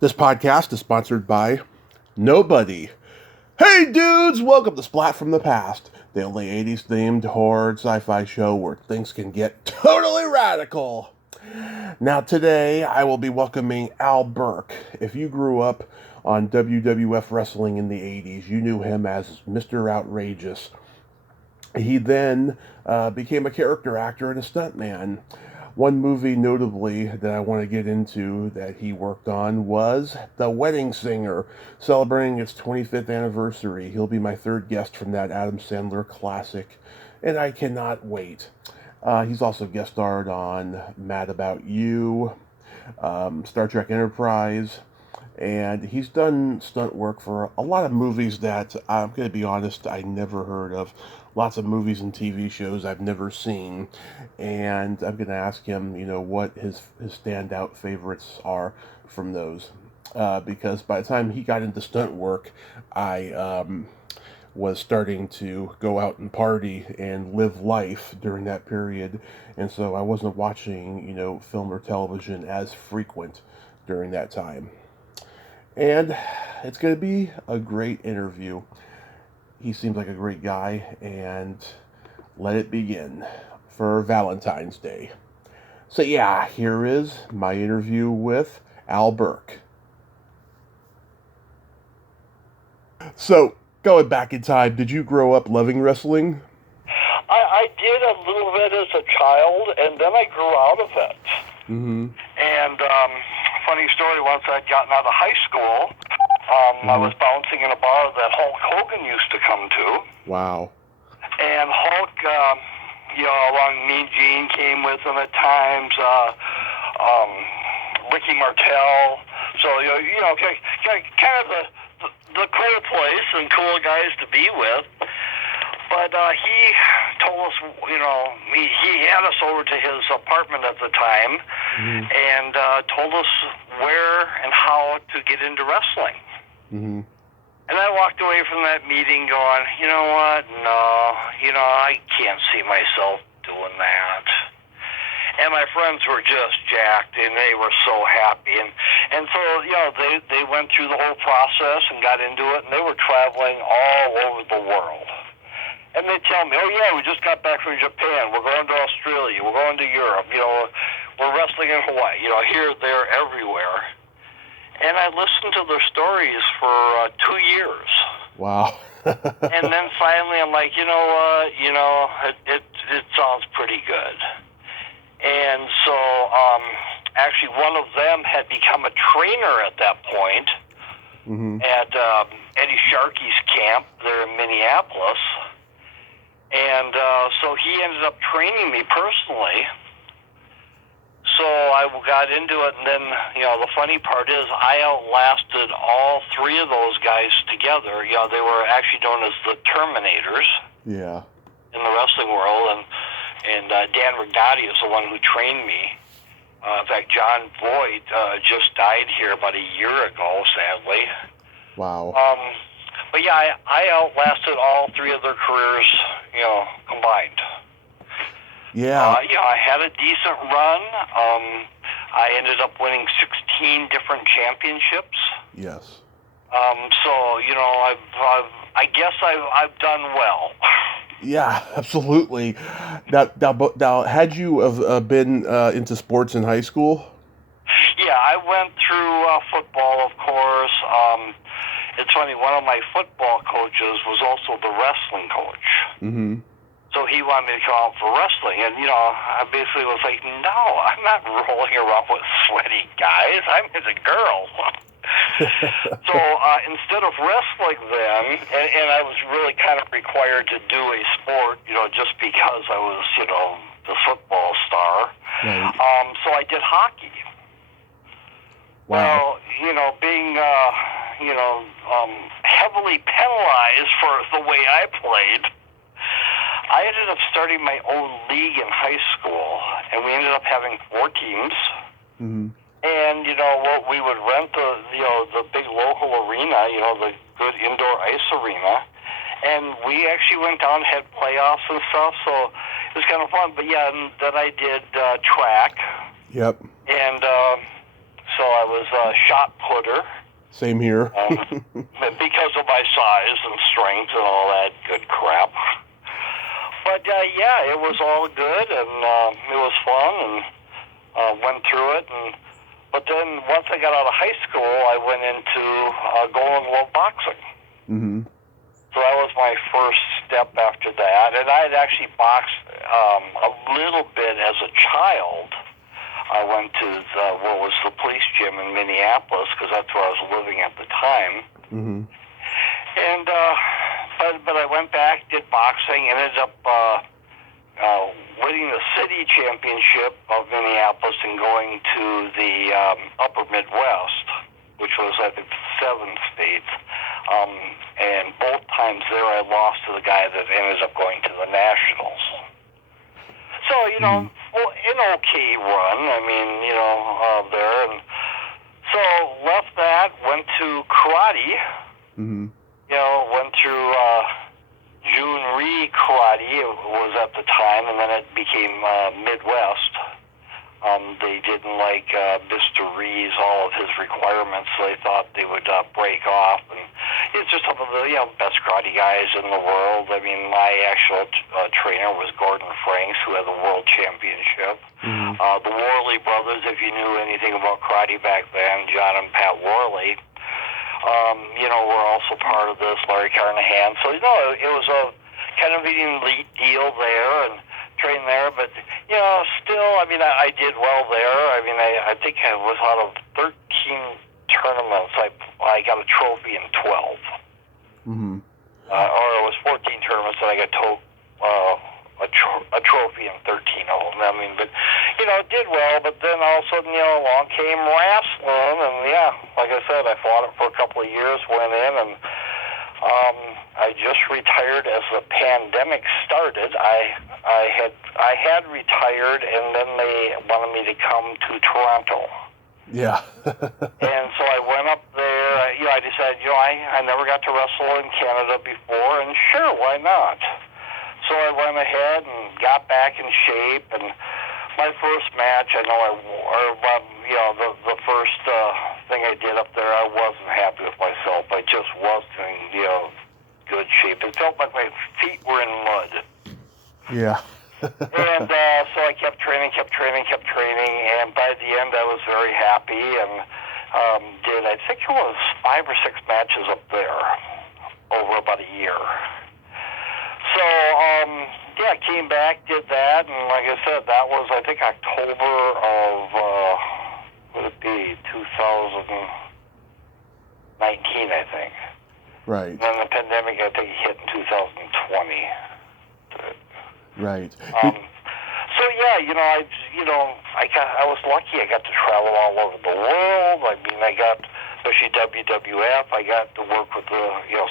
This podcast is sponsored by nobody. Hey dudes, welcome to Splat from the Past, the only 80s themed horror sci-fi show where things can get totally radical. Now today I will be welcoming Al Burke. If you grew up on WWF wrestling in the 80s, you knew him as Mr. Outrageous. He then became a character actor and a stuntman. One movie notably that I want to get into that he worked on was The Wedding Singer, celebrating its 25th anniversary. He'll be my third guest from that Adam Sandler classic, and I cannot wait. He's also guest starred on Mad About You, Star Trek Enterprise, and he's done stunt work for a lot of movies that, I'm going to be honest, I never heard of. Lots of movies and TV shows I've never seen, and I'm going to ask him, what his standout favorites are from those. Because by the time he got into stunt work, I was starting to go out and party and live life during that period, and so I wasn't watching, film or television as frequent during that time. And it's going to be a great interview. He seems like a great guy, and let it begin for Valentine's Day. So yeah, here is my interview with Al Burke. So, going back in time, did you grow up loving wrestling? I did a little bit as a child, and then I grew out of it. Mm-hmm. And funny story, once I'd gotten out of high school, I was bouncing in a bar that Hulk Hogan used to come to. Wow. And Hulk, along Mean Gene came with him at times, Ricky Martel. So, kind of the cool place and cool guys to be with. But he told us, he had us over to his apartment at the time and told us where and how to get into wrestling. Mm-hmm. And I walked away from that meeting going, you know what, no, I can't see myself doing that. And my friends were just jacked, and they were so happy. And so, they went through the whole process and got into it, and they were traveling all over the world. And they tell me, oh, yeah, we just got back from Japan. We're going to Australia. We're going to Europe. We're wrestling in Hawaii. Here, there, everywhere. And I listened to their stories for 2 years. Wow. And then finally I'm like, you know what? It sounds pretty good. And so actually one of them had become a trainer at that point at Eddie Sharkey's camp there in Minneapolis. And so he ended up training me personally. So I got into it, and then, the funny part is I outlasted all three of those guys together. They were actually known as the Terminators. Yeah. In the wrestling world, and Dan Rigotti is the one who trained me. In fact, John Boyd just died here about a year ago, sadly. Wow. But yeah, I outlasted all three of their careers, combined. Yeah. I had a decent run. I ended up winning 16 different championships. Yes. So, I guess I've done well. Yeah, absolutely. Now, had you been into sports in high school? Yeah, I went through football, of course. It's funny, one of my football coaches was also the wrestling coach. Mm-hmm. So he wanted me to come out for wrestling, and, I basically was like, no, I'm not rolling around with sweaty guys. I'm into girls. So instead of wrestling then, and I was really kind of required to do a sport, just because I was, the football star. Right. So I did hockey. Wow. Well, being, heavily penalized for the way I played, I ended up starting my own league in high school, and we ended up having 4 teams. Mm-hmm. And, we would rent the big local arena, the good indoor ice arena, and we actually went down and had playoffs and stuff, so it was kind of fun. But yeah, and then I did track. Yep. And so I was a shot putter. Same here. Because of my size and strength and all that good crap. But yeah, it was all good, and it was fun, and went through it. But then once I got out of high school, I went into going love boxing. Mm-hmm. So that was my first step after that. And I had actually boxed a little bit as a child. I went to what was the police gym in Minneapolis, because that's where I was living at the time. Mm-hmm. And but I went back, did boxing, and ended up winning the city championship of Minneapolis and going to the Upper Midwest, which was I think 7 states. And both times there, I lost to the guy that ended up going to the Nationals. So, you know, well, an okay run, I mean, you know, there. And so left that, went to karate, you know, went through June Ree Karate was at the time, and then it became Midwest. They didn't like Mr. Ree's, all of his requirements, so they thought they would break off. And it's just some of the best karate guys in the world. I mean, my actual trainer was Gordon Franks, who had the world championship. The Worley brothers, if you knew anything about karate back then, John and Pat Worley, you know, were also part of this, Larry Carnahan. So, you know, it was a kind of an elite deal there, and trained there, but, you know, still, I mean, I did well there. I mean, I think I was out of 13 tournaments. I got a trophy in 12. Or it was 14 tournaments, and I got a trophy in 13 of them. I mean, but, you know, did well, but then all of a sudden, you know, along came wrestling, and yeah, like I said, I fought it for a couple of years, went in, and I just retired as the pandemic started. I had retired, and then they wanted me to come to Toronto. Yeah. And so I went up there. You know, I decided, you know, I never got to wrestle in Canada before, and sure, why not? So I went ahead and got back in shape, and my first match, I know you know, the first thing I did up there, I wasn't happy with myself. I just wasn't in, you know, good shape. It felt like my feet were in mud. Yeah. And so I kept training, and by the end I was very happy, and did, I think it was 5 or 6 matches up there over about a year. So, yeah, came back, did that, and like I said, that was, I think, October of, would it be 2019, I think. Right. And then the pandemic, I think, hit in 2020. Right. So yeah, you know, I was lucky. I got to travel all over the world. I mean, I got, especially WWF, I got to work with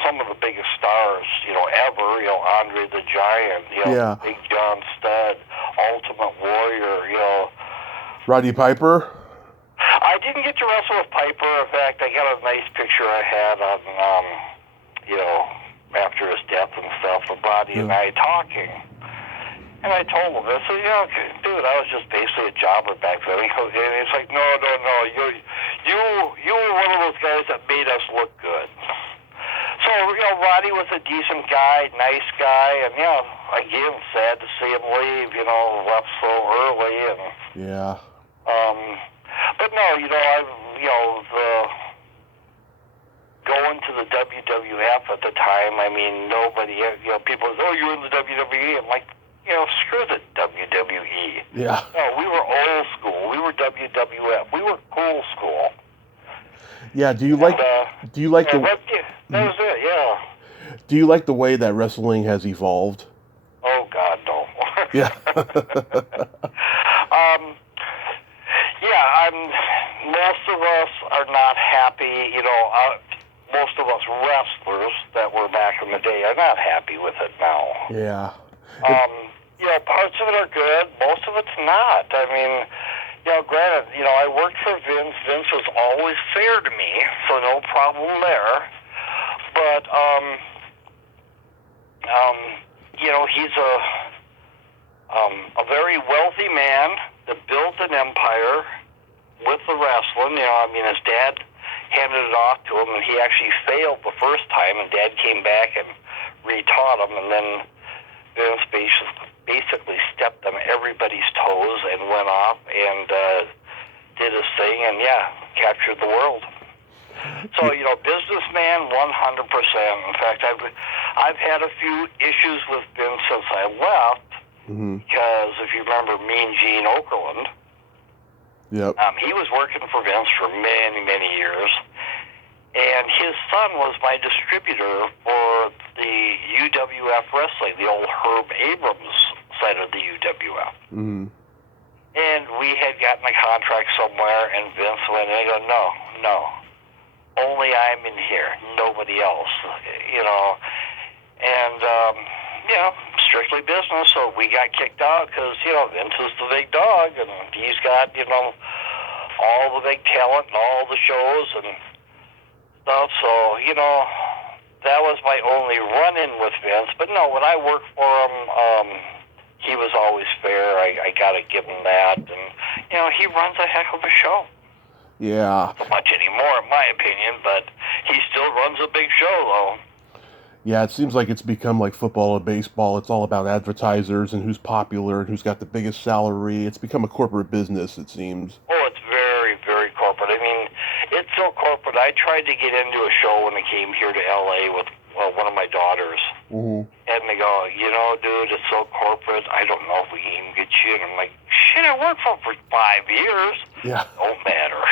some of the biggest stars, you know, ever. You know, Andre the Giant, you know, Big John Studd, Ultimate Warrior, you know. Roddy Piper. I didn't get to wrestle with Piper. In fact, I got a nice picture I had on, you know, after his death and stuff, of Roddy and I talking. And I told him, I said, dude, I was just basically a jobber back then. And he's like, no, you were one of those guys that made us look good. So, you know, Roddy was a decent guy, nice guy, and, you know, again, sad to see him leave, you know, left so early. And yeah. But no, you know, going to the WWF at the time, I mean, nobody, you know, people say, oh, you're in the WWE. I'm like, you know, screw the WWE. Yeah. No, we were old school. We were WWF. We were cool school. Yeah. Do you like the? That was it. Yeah. Do you like the way that wrestling has evolved? Oh God, no. Yeah. Yeah. Most of us are not happy. You know, most of us wrestlers that were back in the day are not happy with it now. Yeah. You know, parts of it are good, most of it's not. I mean, you know, granted, you know, I worked for Vince. Vince was always fair to me, so no problem there. But, you know, he's a very wealthy man that built an empire, with the wrestling. His dad handed it off to him, and he actually failed the first time, and Dad came back and retaught him, and then Vince basically stepped on everybody's toes and went off and did his thing, and captured the world. So, businessman, 100%. In fact, I've had a few issues with Vince since I left, because if you remember Mean Gene Okerlund, he was working for Vince for many, many years, and his son was my distributor for the UWF wrestling, the old Herb Abrams side of the UWF. And we had gotten a contract somewhere, and Vince went in and go, no, only I'm in here, nobody else, and, strictly business, so we got kicked out because, Vince is the big dog, and he's got, all the big talent and all the shows and stuff, so, that was my only run-in with Vince, but no, when I worked for him, he was always fair. I gotta give him that, and, he runs a heck of a show. Yeah. Not so much anymore, in my opinion, but he still runs a big show, though. Yeah, it seems like it's become like football or baseball. It's all about advertisers and who's popular and who's got the biggest salary. It's become a corporate business, it seems. Oh, it's very, very corporate. It's so corporate. I tried to get into a show when I came here to L.A. with one of my daughters. And they go, dude, it's so corporate. I don't know if we can even get you in. I'm like, shit, I worked for 5 years. Yeah. Don't matter.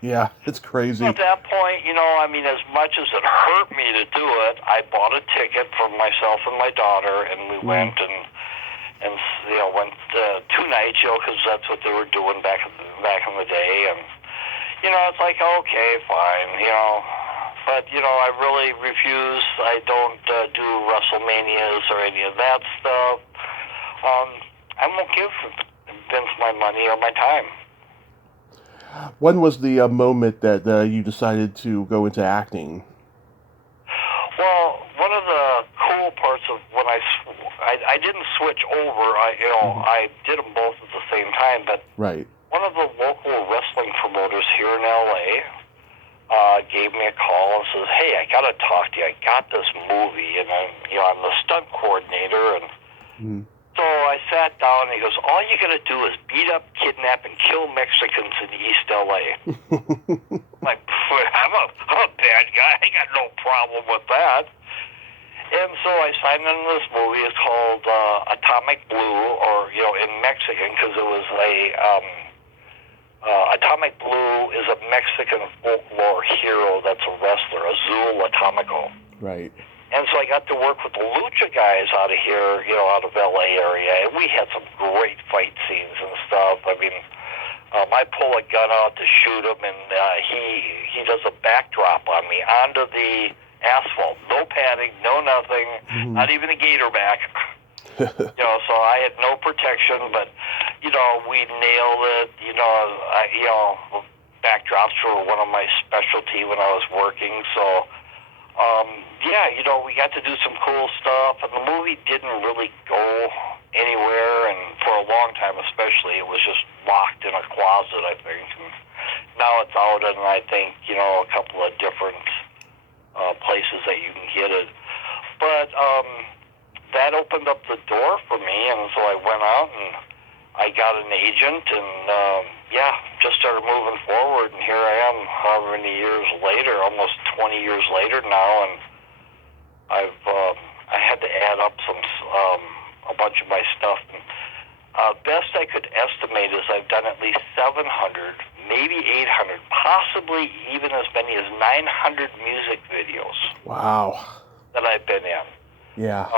Yeah, it's crazy. At that point, as much as it hurt me to do it, I bought a ticket for myself and my daughter, and we went and went 2 nights, because that's what they were doing back in the day, and it's like, okay, fine, but I really refuse. I don't do WrestleManias or any of that stuff. I won't give Vince my money or my time. When was the moment that you decided to go into acting? Well, one of the cool parts of when I didn't switch over. I did them both at the same time. But one of the local wrestling promoters here in LA gave me a call and says, "Hey, I got to talk to you. I got this movie, and I'm the stunt coordinator." And so I sat down, and he goes, "All you got to do is beat up, kidnap, and kill Mexicans in East LA." Like, I'm a bad guy. I got no problem with that. And so I signed into this movie. It's called Atomic Blue, or in Mexican, because it was Atomic Blue is a Mexican folklore hero that's a wrestler, Azul Atomico. Right. And so I got to work with the Lucha guys out of here, out of LA area, and we had some great fight scenes and stuff. I pull a gun out to shoot him, and he does a backdrop on me onto the asphalt. No padding, no nothing, not even a gator back. So I had no protection, but we nailed it. Backdrops were one of my specialty when I was working, so. We got to do some cool stuff, and the movie didn't really go anywhere, and for a long time especially, it was just locked in a closet, I think. And now it's out in, I think, a couple of different places that you can get it. But that opened up the door for me, and so I went out and I got an agent, and just started moving forward, and here I am however many years later, almost 20 years later now, and I had to add up a bunch of my stuff. And, best I could estimate is I've done at least 700, maybe 800, possibly even as many as 900 music videos. Wow. That I've been in. Yeah.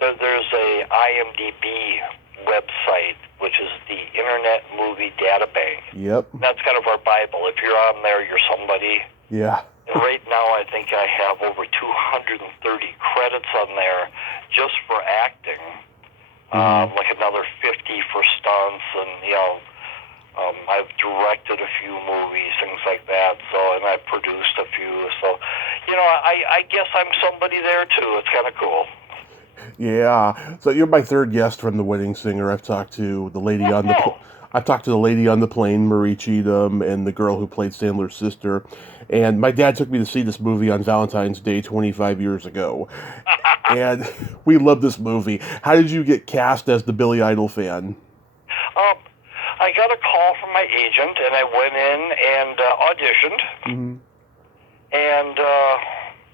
There's a IMDb website, which is the Internet Movie Data Bank. Yep. That's kind of our Bible. If you're on there, you're somebody. Yeah. And right now, I think I have over 230 credits on there just for acting. Like another 50 for stunts, and I've directed a few movies, things like that. So, and I've produced a few. So, I guess I'm somebody there too. It's kind of cool. Yeah. So you're my third guest from The Wedding Singer. I've talked to the lady on the I talked to the lady on the plane, Marie Cheatham, and the girl who played Sandler's sister. And my dad took me to see this movie on Valentine's Day 25 years ago. And we love this movie. How did you get cast as the Billy Idol fan? I got a call from my agent, and I went in and auditioned. Mm-hmm. And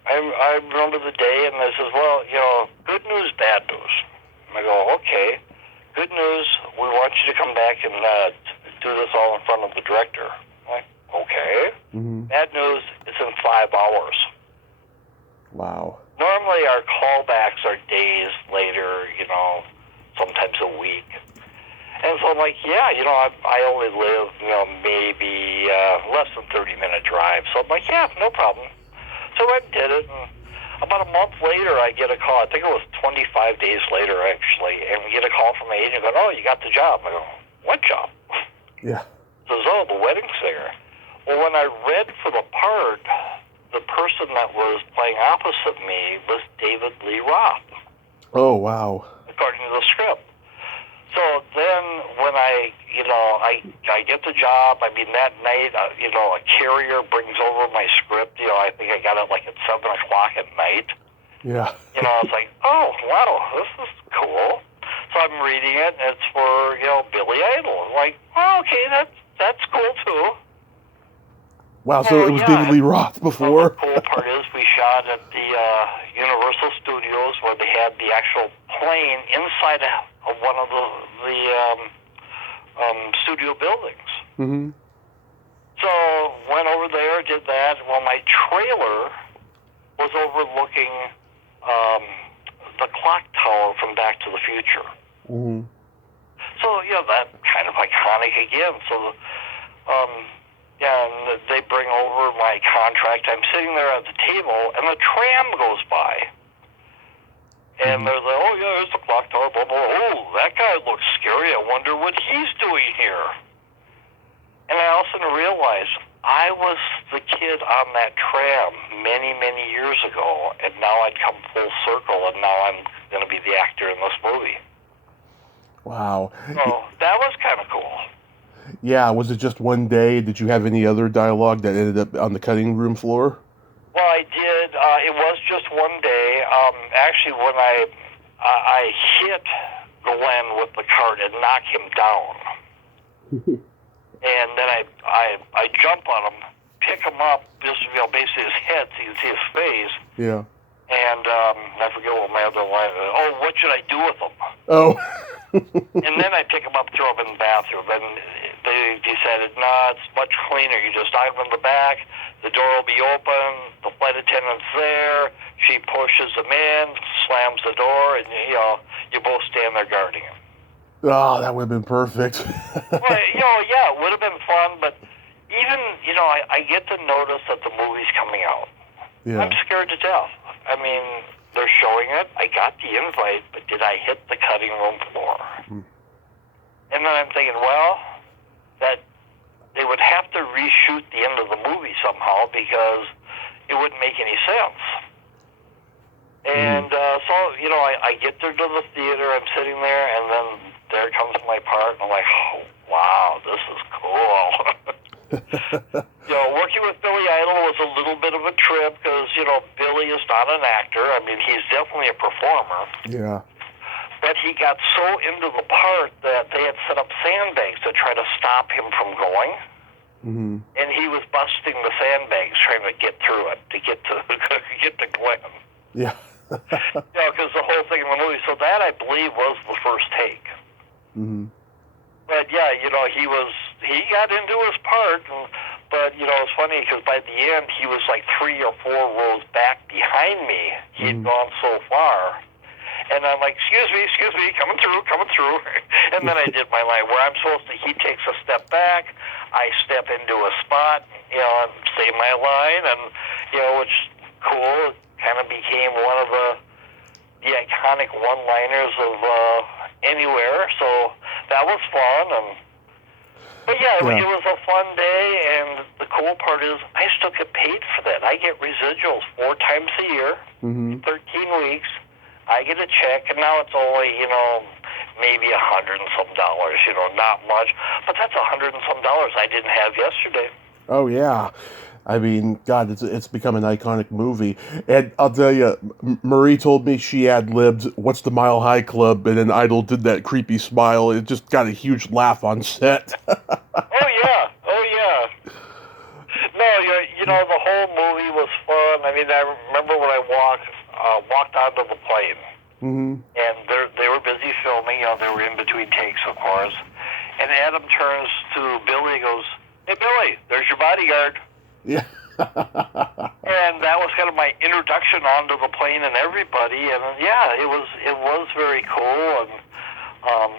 I remember the day, and they says, well, good news, bad news. And I go, okay. Good news, we want you to come back and do this all in front of the director. I'm like, okay. Mm-hmm. Bad news, it's in 5 hours. Wow. Normally our callbacks are days later, sometimes a week. And so I'm like, I only live, maybe less than 30-minute drive. So I'm like, yeah, no problem. So I did it, and about a month later I get a call. I think it was 25 days later, actually, and we get a call from my agent going, oh, you got the job. I go, what job? Yeah. Says, oh, the wedding singer. Well, when I read for the part, the person that was playing opposite me was David Lee Roth. Oh, wow. According to the script. So then when I get the job, that night, a carrier brings over my script. I think I got it like at 7 o'clock at night. Yeah. It's like, oh, wow, this is cool. So I'm reading it, and it's for, Billy Idol. I'm like, oh, okay, that's cool, too. Wow, so it was David Lee Roth before? The cool part is we shot at the Universal Studios where they had the actual plane inside of one of the studio buildings. Mm-hmm. So went over there, did that. Well, my trailer was overlooking the clock tower from Back to the Future. Mm-hmm. So, that kind of iconic again. So, and they bring over my contract. I'm sitting there at the table, and the tram goes by. And they're like, oh, yeah, there's the clock tower, blah, blah, blah. Oh, that guy looks scary. I wonder what he's doing here. And I also realized I was the kid on that tram many, many years ago, and now I'd come full circle, and now I'm going to be the actor in this movie. Wow. So that was kind of cool. Yeah, was it just one day? Did you have any other dialogue that ended up on the cutting room floor? Well, I did. It was just one day. Actually, when I hit Glenn with the cart and knock him down, and then I jump on him, pick him up, just basically his head so you can see his face. Yeah. And I forget what my other line is. Oh, what should I do with him? Oh. And then I pick him up, throw him in the bathroom. And they decided, nah, it's much cleaner. You just dive him in the back. The door will be open. The flight attendant's there. She pushes him in, slams the door, and you both stand there guarding him. Oh, that would have been perfect. Well, yeah, it would have been fun. But even I get to notice that the movie's coming out. Yeah. I'm scared to death. I mean, they're showing it. I got the invite, but did I hit the cutting room floor? And then I'm thinking, well, that they would have to reshoot the end of the movie somehow because it wouldn't make any sense. And so, I get there to the theater. I'm sitting there, and then there comes my part, and I'm like, oh, wow, this is cool. Working with Billy Idol was a little bit of a trip because, Billy is not an actor. I mean, he's definitely a performer. Yeah. But he got so into the part that they had set up sandbags to try to stop him from going. Mm-hmm. And he was busting the sandbags trying to get through it, to get to Glenn. Yeah. Because the whole thing in the movie. So that, I believe, was the first take. Mm-hmm. But yeah, he got into his part, but it's funny because by the end he was like 3 or 4 rows back behind me. He'd gone so far, and I'm like, excuse me, coming through. And then I did my line where I'm supposed to. He takes a step back, I step into a spot, and say my line, and which cool. It kind of became one of the iconic one-liners of Anywhere. So that was fun, but yeah, it was a fun day, and the cool part is I still get paid for that. I get residuals 4 times a year, 13 weeks. I get a check, and now it's only, maybe $100 and some, not much, but that's $100 and some I didn't have yesterday. Oh yeah, I mean, God, it's become an iconic movie. And I'll tell you, Marie told me she ad-libbed "What's the Mile High Club," and then Idol did that creepy smile. It just got a huge laugh on set. Oh yeah. No, the whole movie was fun. I mean, I remember when I walked onto the plane, Mm-hmm. and they were busy filming. They were in between takes, of course. And Adam turns to Billy and goes, "Hey, Billy, there's your bodyguard." Yeah. And that was kind of my introduction onto the plane and everybody. And yeah, it was very cool, and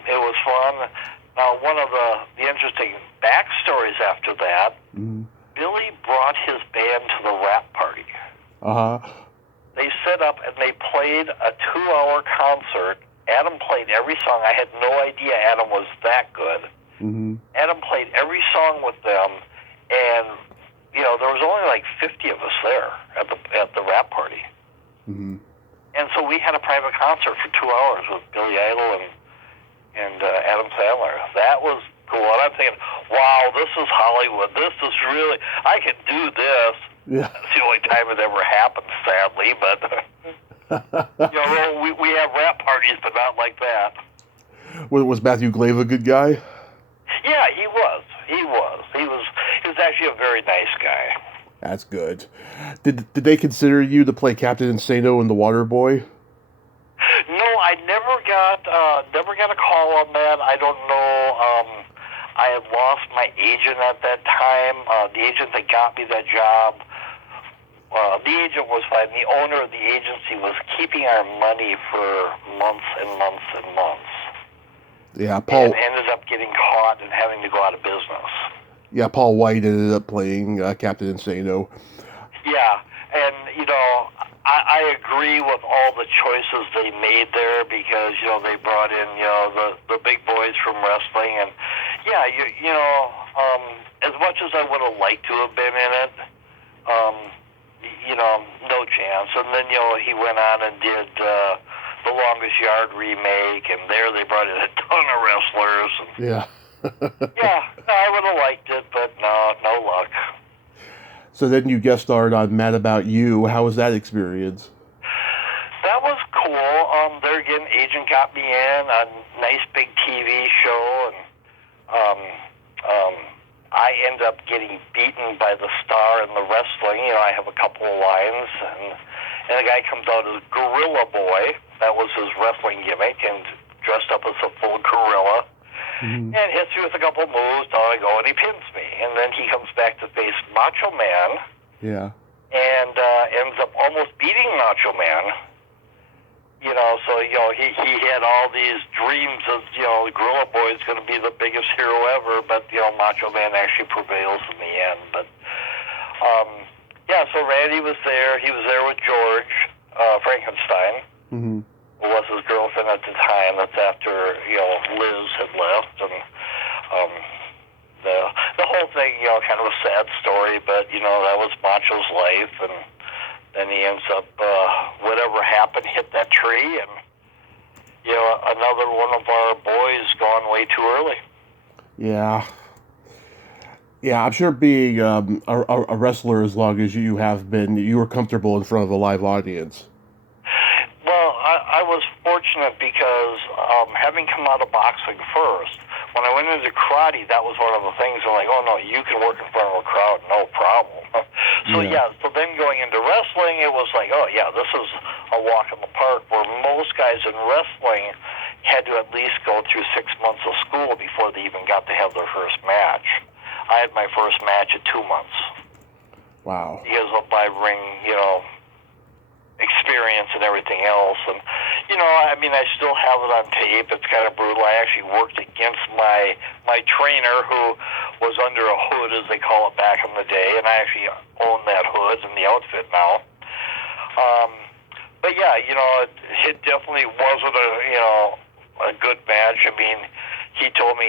it was fun. One of the interesting backstories after that, Mm-hmm. Billy brought his band to the wrap party. Uh-huh. They set up and they played a 2-hour concert. Adam played every song. I had no idea Adam was that good. Mm-hmm. Adam played every song with them, and there was only like 50 of us there at the wrap party. Mm-hmm. And so we had a private concert for 2 hours with Billy Idol and Adam Sandler. That was cool. And I'm thinking, wow, this is Hollywood. This is really, I can do this. Yeah. That's the only time it ever happened, sadly. But we have rap parties, but not like that. Was Matthew Glave a good guy? Yeah, he was. He was actually a very nice guy. That's good. Did they consider you to play Captain Insano in The Water Boy? No, I never got a call on that. I don't know. I had lost my agent at that time. The agent that got me that job, the agent was fine. The owner of the agency was keeping our money for months and months and months. Yeah, Paul. And ended up getting caught and having to go out of business. Yeah, Paul White ended up playing Captain Insano. Yeah, and I agree with all the choices they made there because they brought in the big boys from wrestling, and yeah, as much as I would have liked to have been in it, no chance. And then he went on and did The Longest Yard remake, and there they brought in a ton of wrestlers. And, yeah. yeah, I would have liked it, but no luck. So then you guest starred on Mad About You. How was that experience? That was cool. There again, agent got me in a nice big TV show, and I end up getting beaten by the star in the wrestling. I have a couple of lines, and the guy comes out as Gorilla Boy. That was his wrestling gimmick, and dressed up as a full gorilla. Mm-hmm. And hits me with a couple moves, down I go, and he pins me. And then he comes back to face Macho Man. Yeah. And ends up almost beating Macho Man. So, he had all these dreams of, Gorilla Boy is going to be the biggest hero ever, but, Macho Man actually prevails in the end. But, yeah, so Randy was there. He was there with George Frankenstein. Mm-hmm. Who was his girlfriend at the time. That's after, Liz had left, and the whole thing, kind of a sad story, but, that was Macho's life, and then he ends up, whatever happened, hit that tree, and, another one of our boys gone way too early. Yeah. Yeah, I'm sure being a wrestler as long as you have been, you were comfortable in front of a live audience. Well, I was fortunate because having come out of boxing first, when I went into karate, that was one of the things. They're like, oh, no, you can work in front of a crowd, no problem. So then going into wrestling, it was like, oh, yeah, this is a walk in the park, where most guys in wrestling had to at least go through 6 months of school before they even got to have their first match. I had my first match at 2 months. Wow. Because of my ring, experience and everything else. And, I still have it on tape. It's kind of brutal. I actually worked against my trainer, who was under a hood, as they call it back in the day, and I actually own that hood and the outfit now. But yeah, it definitely wasn't a good match. I mean, he told me,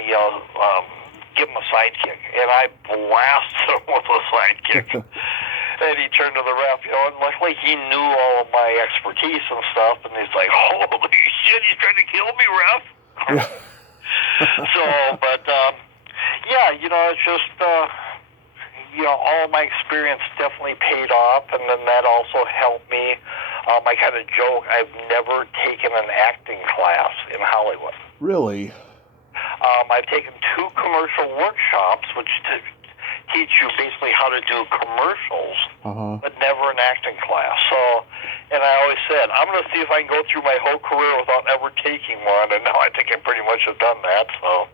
give him a sidekick, and I blasted him with a sidekick. And he turned to the ref, and luckily he knew all of my expertise and stuff, and he's like, holy shit, he's trying to kill me, ref. Yeah. So, but yeah, it's just all my experience definitely paid off, and then that also helped me. I kind of joke, I've never taken an acting class in Hollywood. Really? I've taken 2 commercial workshops, which teach you basically how to do commercials, but never an acting class. So, and I always said, I'm going to see if I can go through my whole career without ever taking one, and now I think I pretty much have done that. So.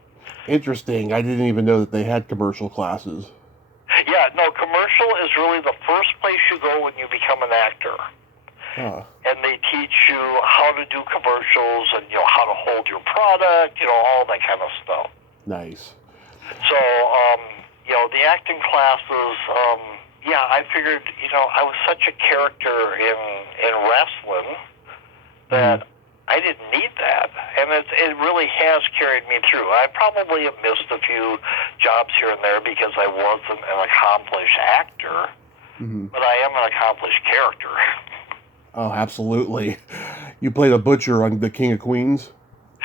Interesting. I didn't even know that they had commercial classes. Yeah, no, commercial is really the first place you go when you become an actor. And they teach you how to do commercials and, how to hold your product, all that kind of stuff. Nice. So, the acting classes, I figured, I was such a character in wrestling that I didn't need that. And it really has carried me through. I probably have missed a few jobs here and there because I wasn't an accomplished actor, but I am an accomplished character. Oh, absolutely. You played a butcher on The King of Queens?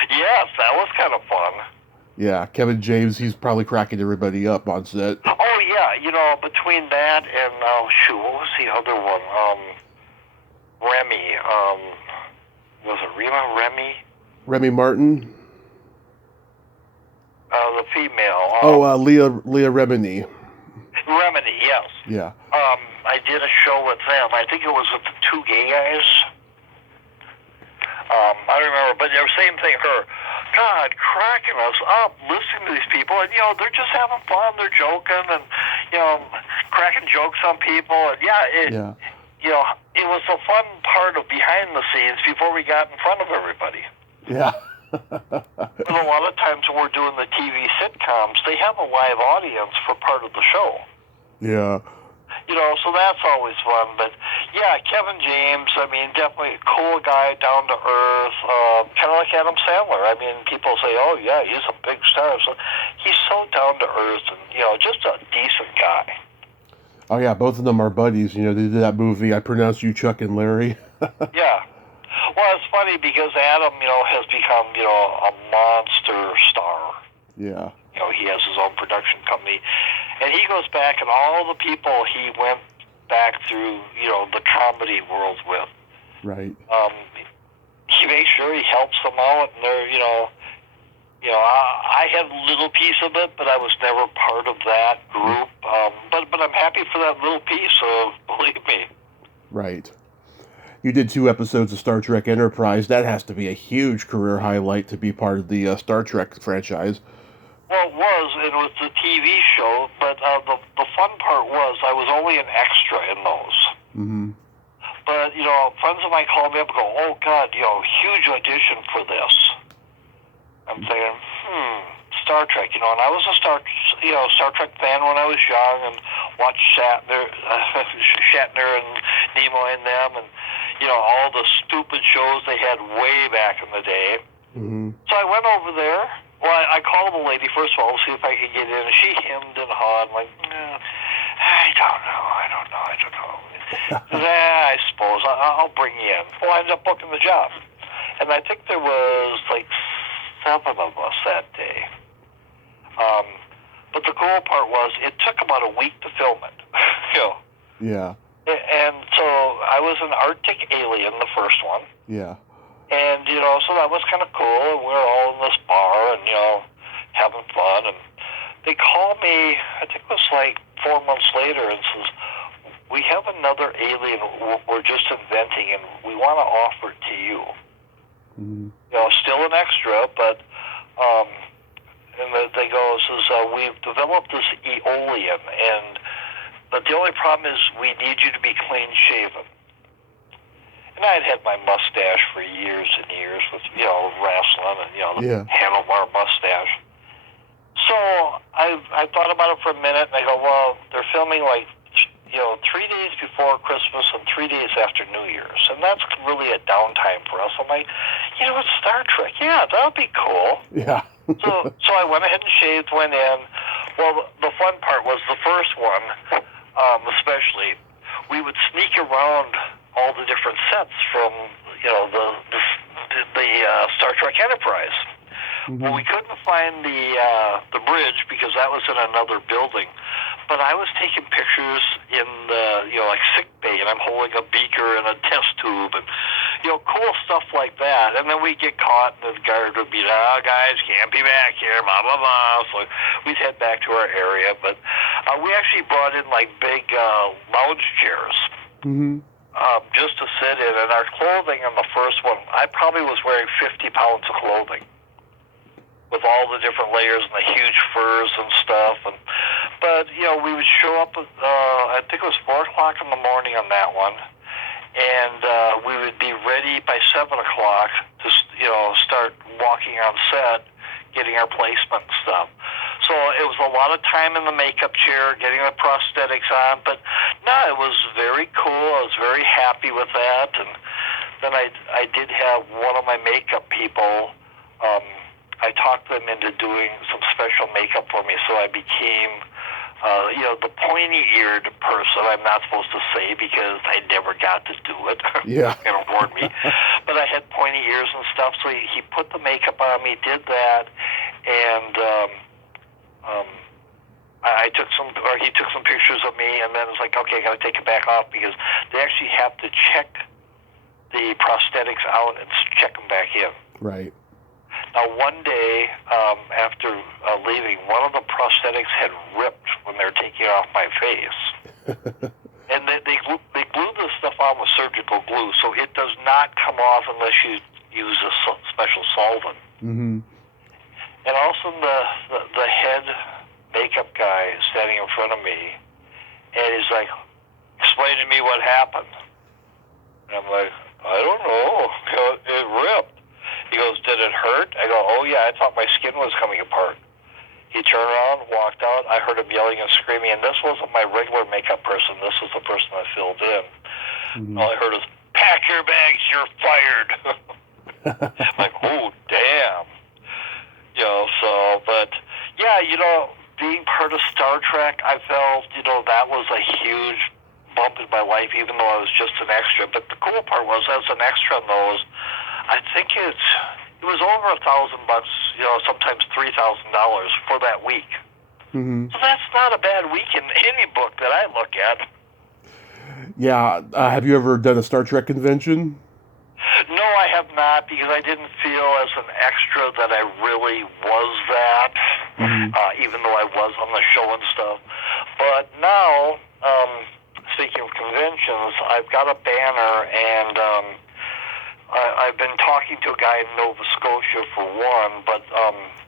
Yes, that was kind of fun. Yeah, Kevin James, he's probably cracking everybody up on set. Oh, yeah, between that and, what was the other one? Remy, was it Remy? Remy Martin? The female. Leah Remini. Remini, yes. Yeah. I did a show with them. I think it was with the 2 gay guys. I remember, but they were same thing. God, cracking us up listening to these people, and they're just having fun. They're joking and cracking jokes on people, and it was the fun part of behind the scenes before we got in front of everybody. Yeah. But a lot of times when we're doing the TV sitcoms, they have a live audience for part of the show. Yeah. So that's always fun. But, yeah, Kevin James, I mean, definitely a cool guy, down to earth, kind of like Adam Sandler. I mean, people say, oh, yeah, he's a big star. So he's so down to earth and, just a decent guy. Oh, yeah, both of them are buddies. They did that movie, I Pronounce You Chuck and Larry. Yeah. Well, it's funny because Adam, has become, a monster star. Yeah. He has his own production company. And he goes back, and all the people he went back through, the comedy world with. Right. He makes sure he helps them out, and they're, I had a little piece of it, but I was never part of that group. But I'm happy for that little piece, so believe me. Right. You did 2 episodes of Star Trek Enterprise. That has to be a huge career highlight to be part of the Star Trek franchise. Well, it was the TV show, but the fun part was I was only an extra in those. But, friends of mine called me up and go, oh, God, huge audition for this. I'm thinking, Star Trek, and I was a Star Trek fan when I was young and watched Shatner and Nimoy and them and, all the stupid shows they had way back in the day. So I went over there. Well, I called the lady, first of all, to see if I could get in. She hemmed and hawed. I'm like, I don't know. I suppose I'll bring you in. Well, I ended up booking the job. And I think there was like 7 of us that day. But the cool part was it took about a week to film it. Yeah. And so I was an Arctic alien, the first one. Yeah. And, so that was kind of cool, and we were all in this bar and, having fun, and they called me, I think it was like 4 months later, and says, we have another alien we're just inventing, and we want to offer it to you. Still an extra, but, and they go, says, we've developed this Aeolian, but the only problem is we need you to be clean-shaven. And I had my mustache for years and years with, wrestling and, the handlebar mustache. So I thought about it for a minute, and I go, well, they're filming 3 days before Christmas and 3 days after New Year's. And that's really a downtime for us. I'm like, it's Star Trek. Yeah, that would be cool. Yeah. So I went ahead and shaved, went in. Well, the fun part was the first one, especially, we would sneak around all the different sets from, the Star Trek Enterprise. Well, we couldn't find the bridge because that was in another building. But I was taking pictures in the, like sick bay, and I'm holding a beaker and a test tube, and cool stuff like that. And then we'd get caught, and the guard would be, guys, can't be back here, blah blah blah. So we'd head back to our area. But we actually brought in like big lounge chairs. Just to sit in, and our clothing in the first one, I probably was wearing 50 pounds of clothing with all the different layers and the huge furs and stuff. But we would show up, I think it was 4 o'clock in the morning on that one, and we would be ready by 7 o'clock to, start walking on set, getting our placement and stuff. So it was a lot of time in the makeup chair, getting the prosthetics on, but no, it was very cool. I was very happy with that. And then I did have one of my makeup people, I talked them into doing some special makeup for me, so I became, the pointy-eared person. I'm not supposed to say because I never got to do it. Yeah. It warned me. But I had pointy ears and stuff, so he put the makeup on me, did that, and he took some pictures of me, and then it's like, okay, I got to take it back off because they actually have to check the prosthetics out and check them back in. Right. Now, one day after leaving, one of the prosthetics had ripped when they were taking off my face. And they glue this stuff on with surgical glue, so it does not come off unless you use a special solvent. And also the head makeup guy standing in front of me, and he's like, explain to me what happened. And I'm like, I don't know. It ripped. He goes, did it hurt? I go, oh yeah, I thought my skin was coming apart. He turned around, walked out. I heard him yelling and screaming, and this wasn't my regular makeup person. This was the person I filled in. All I heard was, pack your bags, you're fired. I'm like, oh, damn. But yeah, being part of Star Trek, I felt, that was a huge bump in my life, even though I was just an extra. But the cool part was, as an extra in those, I think it was over $1,000, sometimes $3,000 for that week. So that's not a bad week in any book that I look at. Yeah. Have you ever done a Star Trek convention? No, I have not, because I didn't feel as an extra that I really was that, even though I was on the show and stuff. But now, speaking of conventions, I've got a banner, and I've been talking to a guy in Nova Scotia for one, but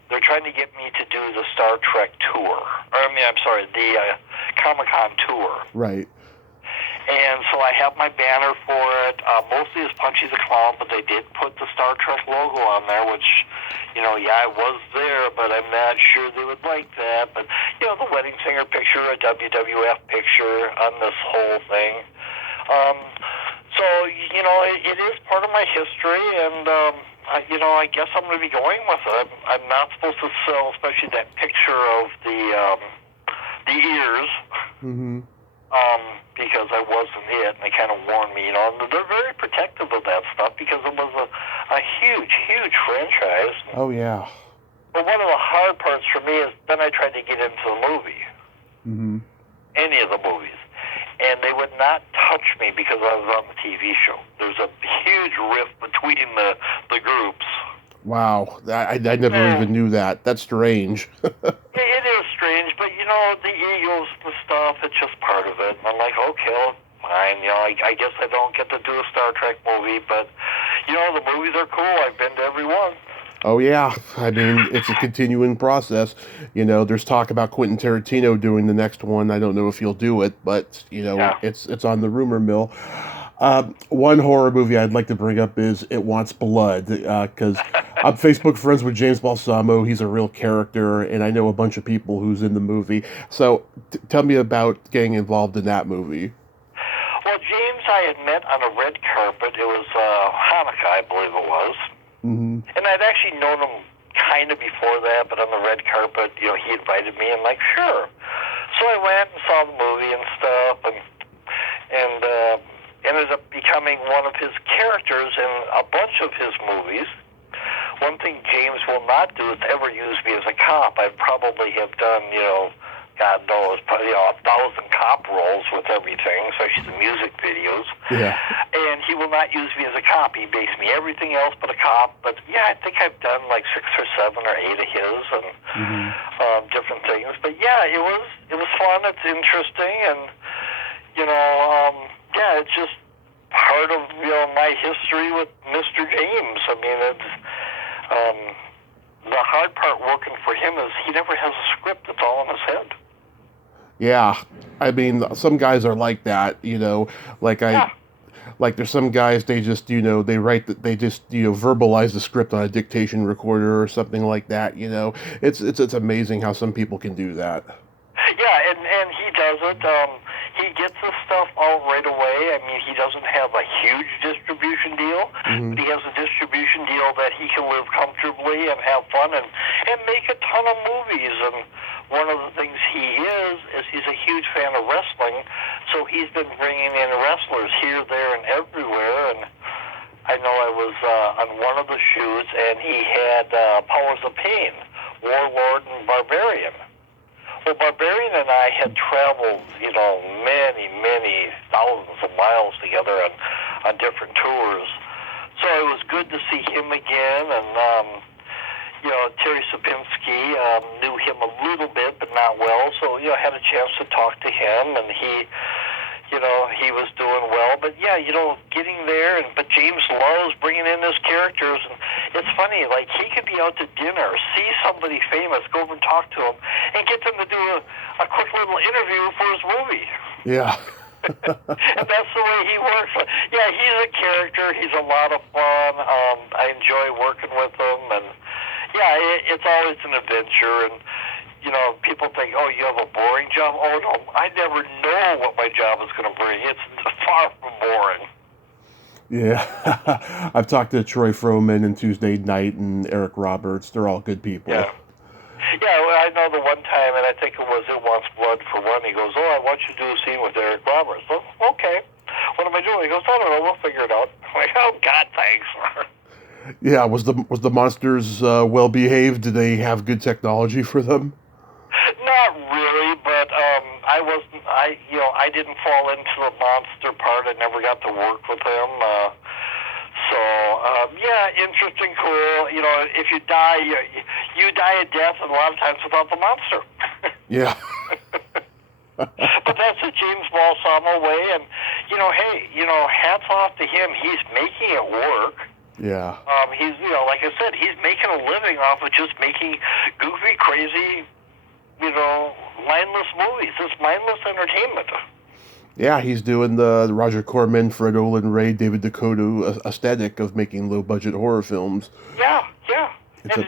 they're trying to get me to do the Star Trek tour. The Comic-Con tour. Right. And so I have my banner for it. Mostly it's Punchy the Clown, but they did put the Star Trek logo on there, which, I was there, but I'm not sure they would like that. But, the Wedding Singer picture, a WWF picture on this whole thing. So, it is part of my history, and, I guess I'm going to be going with it. I'm not supposed to sell, especially that picture of the ears. Because I wasn't it, and they kind of warned me, and they're very protective of that stuff because it was a huge, huge franchise. Oh, yeah. But one of the hard parts for me is then I tried to get into the movie. Any of the movies. And they would not touch me because I was on the TV show. There's a huge rift between the groups. Wow. I never even knew that. That's strange. It is strange, but the egos and stuff, it's just part of it. And I'm like, okay, well, fine. I guess I don't get to do a Star Trek movie, but the movies are cool. I've been to every one. Oh yeah, I mean it's a continuing process. There's talk about Quentin Tarantino doing the next one. I don't know if he'll do it, but it's on the rumor mill. One horror movie I'd like to bring up is It Wants Blood, because I'm Facebook friends with James Balsamo. He's a real character, and I know a bunch of people who's in the movie. So tell me about getting involved in that movie. Well, James I had met on a red carpet. It was Hanukkah, I believe it was. And I'd actually known him kind of before that, but on the red carpet, he invited me, and I'm like, sure. So I went and saw the movie and stuff, and ended up becoming one of his characters in a bunch of his movies. one thing James will not do is ever use me as a cop. I probably have done, God knows, probably 1,000 cop roles with everything, especially the music videos. Yeah. And he will not use me as a cop. He makes me everything else but a cop. But yeah, I think I've done like 6 or 7 or 8 of his and different things. But yeah, it was fun. It's interesting, and yeah, it's just part of my history with Mr. James. I mean, it's the hard part working for him is he never has a script. It's all in his head. Yeah, I mean, some guys are like that, like like there's some guys, they just, they write that, they just, verbalize the script on a dictation recorder or something like that, It's amazing how some people can do that. Yeah, and he does it. He gets this stuff all right away. I mean, he doesn't have a huge distribution deal, but he has a distribution deal that he can live comfortably and have fun and make a ton of movies. And one of the things he is he's a huge fan of wrestling, so he's been bringing in wrestlers here, there, and everywhere. And I know I was on one of the shoots, and he had Powers of Pain, Warlord, and Barbarian. Well, Barbarian and I had traveled, many, many thousands of miles together on different tours. So it was good to see him again. And, Terry Sapinski, knew him a little bit, but not well. So, had a chance to talk to him, and he was doing well. But, yeah, getting there. But James loves bringing in his characters. And it's funny, like, he could be out to dinner, see somebody famous, go over and talk to him, and get them to do a quick little interview for his movie. Yeah. And that's the way he works. Yeah, he's a character. He's a lot of fun. I enjoy working with him. And, yeah, it's always an adventure. And, people think, oh, you have a boring job? Oh, no, I never know what my job is going to bring. It's far from boring. Yeah. I've talked to Troy Froman and Tuesday Night and Eric Roberts. They're all good people. Yeah. Yeah, well, I know the one time, and I think it was It Wants Blood for one, he goes, oh, I want you to do a scene with Eric Roberts. Oh, okay. What am I doing? He goes, I don't know, we'll figure it out. I'm like, oh, God, thanks. Yeah, was the monsters well behaved? Did they have good technology for them? Not really, but I didn't fall into the monster part. I never got to work with him. Yeah, interesting, cool. If you die, you die a death, and a lot of times without the monster. Yeah. But that's the James Balsamo way, and hey, hats off to him. He's making it work. Yeah. He's like I said, he's making a living off of just making goofy, crazy, mindless movies. It's mindless entertainment. Yeah, he's doing the Roger Corman, Fred Olen Ray, David Dakota aesthetic of making low-budget horror films. Yeah. And he's,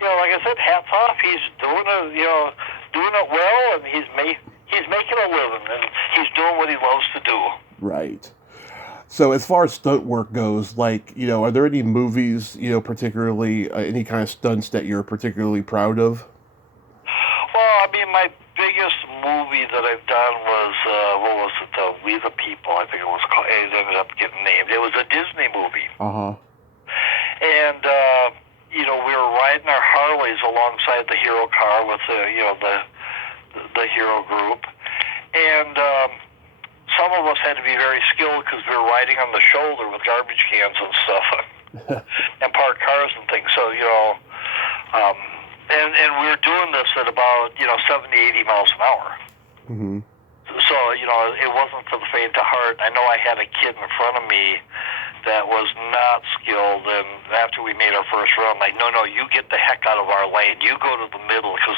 like I said, hats off. He's doing it well, and he's making a living, and he's doing what he loves to do. Right. So as far as stunt work goes, like, are there any movies, particularly any kind of stunts that you're particularly proud of? Well, I mean, my biggest movie that I've done was, what was it, We the People, I think it was called. It ended up getting named. It was a Disney movie. Uh-huh. And, we were riding our Harleys alongside the hero car with the hero group. And some of us had to be very skilled because we were riding on the shoulder with garbage cans and stuff and parked cars and things. So, and we were doing this at about, 70, 80 miles an hour. Mm-hmm. So, it wasn't for the faint of heart. I know I had a kid in front of me that was not skilled, and after we made our first run, like, no, you get the heck out of our lane. You go to the middle, because